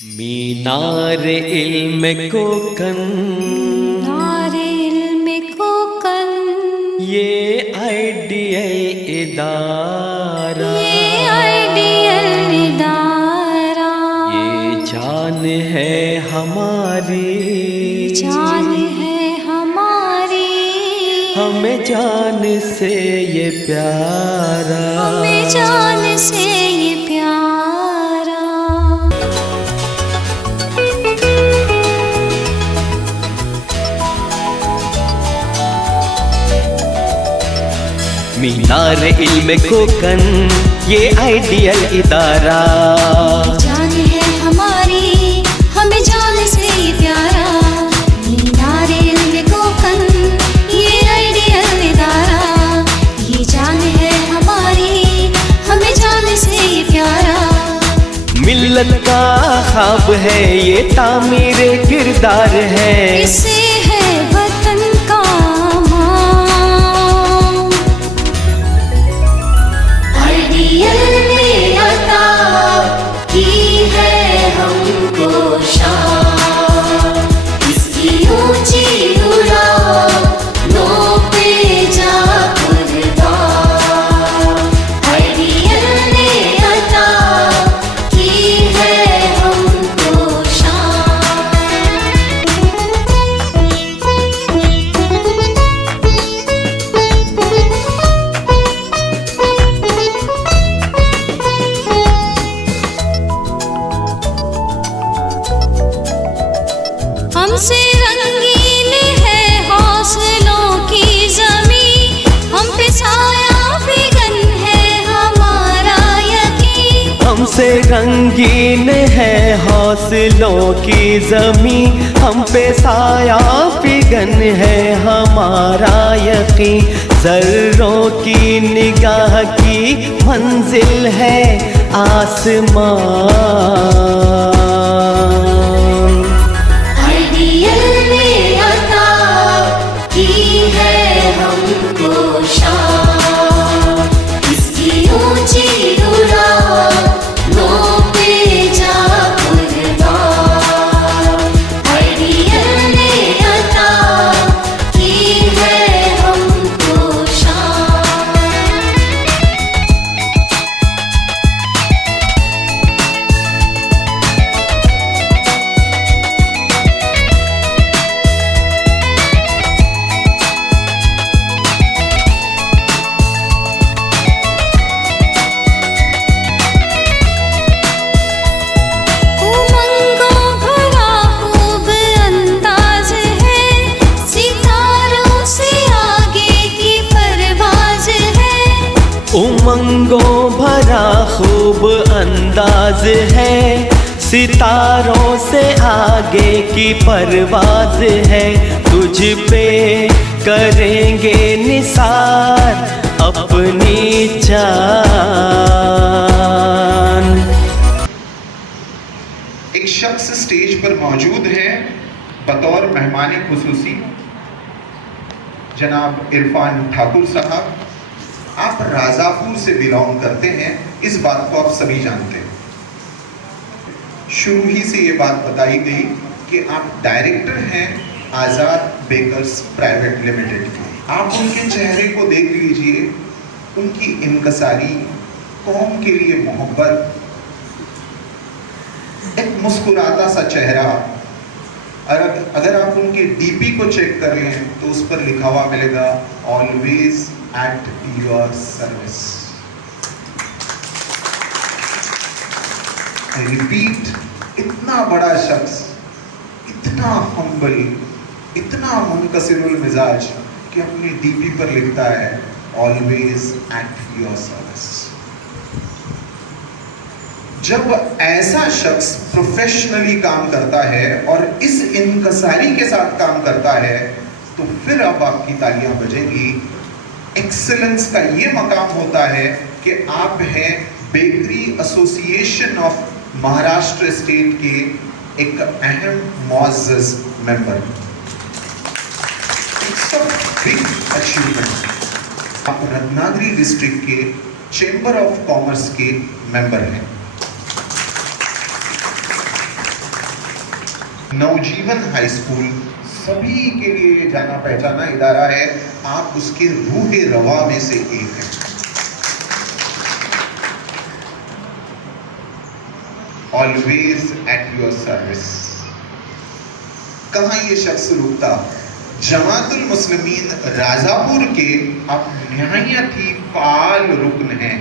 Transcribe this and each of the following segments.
मीनार इल्म कोकन ये आइडियल इदारा ये जान है हमारी हमें जान से ये प्यारा मीनार इल्म कोकन ये आइडियल इदारा जान है हमारी हमें जान से ये प्यारा। मीनार इल्म कोकन ये आइडियल इदारा ये जान है हमारी हमें जान से ये प्यारा। मिल्लत का ख्वाब है ये तामीर किरदार है इसे है वतन का मान। आइडियल ने अता की है हमको शान। इसकी ऊंची उड़ानों पे जा कुर्बान। आइडियल ने अता की है हमको हमसे रंगीन है हौसलों की ज़मीं। हम पे साया फिगन है हमारा यकीन। हमसे रंगीन है हौसलों की ज़मीं हम पे साया फिगन है हमारा यकीन। ज़र्रों की निगाह की मंजिल है आसमान। आइडियल ने अता की है हमको शान। इसकी ऊंची उड़ानों पे जा कुर्बान। आइडियल ने अता की है हमको शान। उमंगों भरा खूब अंदाज है सितारों से आगे की परवाज है। उमंगों भरा खूब अंदाज है सितारों से आगे की परवाज है। तुझ पे करेंगे निसार अपनी जान। एक शख्स स्टेज पर मौजूद है बतौर मेहमान खुसूसी जनाब इरफान ठाकुर साहब। आप राजापुर से बिलोंग करते हैं, इस बात को आप सभी जानते हैं। शुरू ही से ये बात बताई गई कि आप डायरेक्टर हैं आज़ाद बेकर्स प्राइवेट लिमिटेड के। आप उनके चेहरे को देख लीजिए, उनकी इनकसारी, कौम के लिए मोहब्बत, एक मुस्कुराता सा चेहरा। और अगर आप उनके डीपी को चेक कर लें तो उस पर लिखा हुआ मिलेगा always at your service. I repeat, इतना बड़ा शख्स, इतना हम्बल, इतना मुनकसिरुल मिजाज कि अपनी डीपी पर लिखता है ऑलवेज एट योर सर्विस। जब ऐसा शख्स प्रोफेशनली काम करता है और इस इनकसारी के साथ काम करता है तो फिर अब आपकी तालियां बजेंगी। एक्सीलेंस का ये मकाम होता है कि आप हैं bakery association of Maharashtra state के एक अहम मुअज़्ज़ज़ member. It's a big achievement. आप रत्नागिरी डिस्ट्रिक्ट के चेंबर ऑफ कॉमर्स के मेंबर हैं। नवजीवन हाई स्कूल सभी के लिए जाना पहचाना इदारा है। आप उसके रूहे रवा में से एक हैं। Always at your service. कहां ये शख्स रुकता? जमातुल मुस्लिमीन राजापुर के आप निहायत ही फाल रुकन हैं।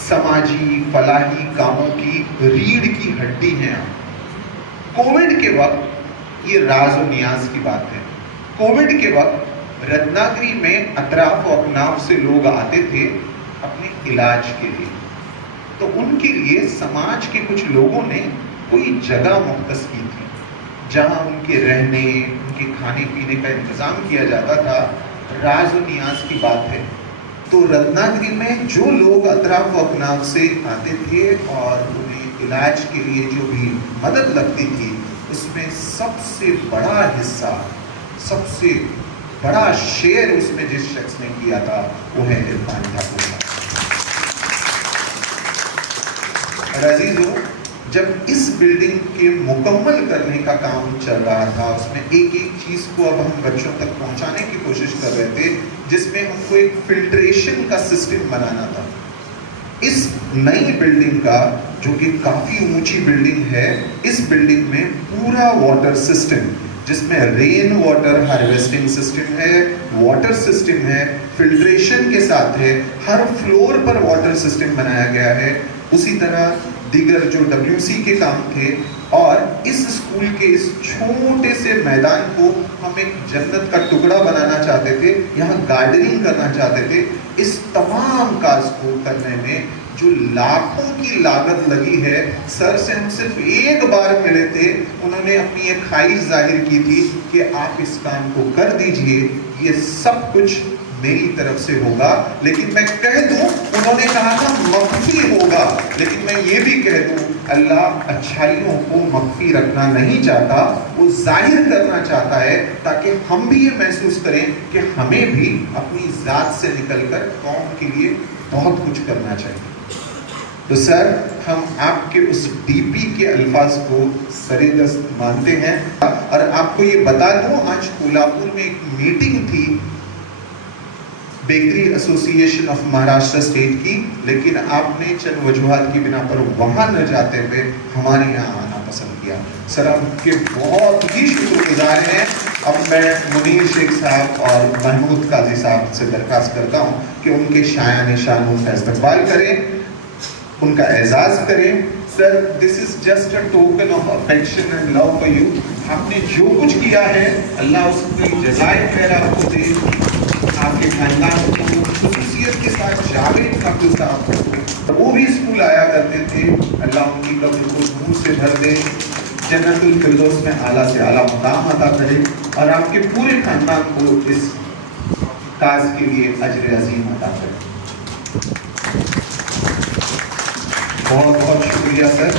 समाजी फलाही कामों की रीढ़ की हड्डी हैं आप। कोविड के वक्त, ये राज और नियाज की बात है, कोविड के वक्त रत्नागिरी में अतराफ और अकनाफ से लोग आते थे अपने इलाज के लिए, तो उनके लिए समाज के कुछ लोगों ने कोई जगह मुख्तस की थी जहां उनके रहने, उनके खाने पीने का इंतजाम किया जाता था। राज और नियाज की बात है। तो रत्नागिरी में जो लोग अतराफ व अकनाफ से आते थे और उन्हें इलाज के लिए जो भी मदद लगती थी, उसमें सबसे बड़ा हिस्सा, सबसे बड़ा शेयर उसमें जिस शख्स ने किया था वो है इरफान ठाकुर। अजीजों, जब इस बिल्डिंग के मुकम्मल करने का काम चल रहा था, उसमें एक एक चीज को अब हम बच्चों तक पहुंचाने की कोशिश कर रहे थे, जिसमें हमको एक फिल्ट्रेशन का सिस्टम बनाना था। इस नई बिल्डिंग का, जो कि काफी ऊंची बिल्डिंग है, इस बिल्डिंग में पूरा वाटर सिस्टम, जिसमें रेन वाटर हार्वेस्टिंग सिस्टम है, वाटर सिस्टम है, फिल्ट्रेशन के साथ है, हर फ्लोर पर वाटर सिस्टम बनाया गया है। उसी तरह दीगर जो WC के काम थे, और इस स्कूल के इस छोटे से मैदान को हम एक जन्नत का टुकड़ा बनाना चाहते थे, यहाँ गार्डनिंग करना चाहते थे। इस तमाम काज को करने में जो लाखों की लागत लगी है, सर से हम सिर्फ एक बार मिले थे, उन्होंने अपनी एक ख्वाहिश जाहिर की थी कि आप इस काम को कर दीजिए, ये सब कुछ मेरी तरफ से होगा। लेकिन मैं कह दूं, उन्होंने कहा था मख्फी होगा, लेकिन मैं ये भी कह दूं, अल्लाह अच्छाइयों को मख्फी रखना नहीं चाहता, वो जाहिर करना चाहता है, ताकि हम भी ये महसूस करें कि हमें भी अपनी जात से निकलकर कौम के लिए बहुत कुछ करना चाहिए। तो सर, हम आपके उस DP के अल्फाज को सरेदस्त मानते हैं। और आपको ये बता दूं, आज कोल्हापुर में एक मीटिंग थी bakery association of Maharashtra state की, लेकिन आपने चंद वजूहात की बिना पर वहां न जाते हुए हमारे यहाँ आना पसंद किया। सर, आपके बहुत ही शुक्रगुजार हैं। अब मैं मुनीर शेख साहब और महमूद काजी साहब से दरख्वास्त करता हूँ कि उनके शायान शानों का इस्तकबाल करें, उनका एजाज करें। Sir, this is just a token of affection and love for you. आपने जो कुछ किया है, अल्लाह उसकी जज़ाए खैर आपको दे, आपके खानदान को खुसूसियत के साथ जावेद ठाकुर साहब, वो भी स्कूल आया करते थे, अल्लाह उनकी कब्र को नूर से भर दे, जन्नतुल फिरदौस में आला से आला मुकाम अता करे, और आपके पूरे खानदान को इस काज के लिए अजर अजीम अता करे। बहुत बहुत शुक्रिया सर।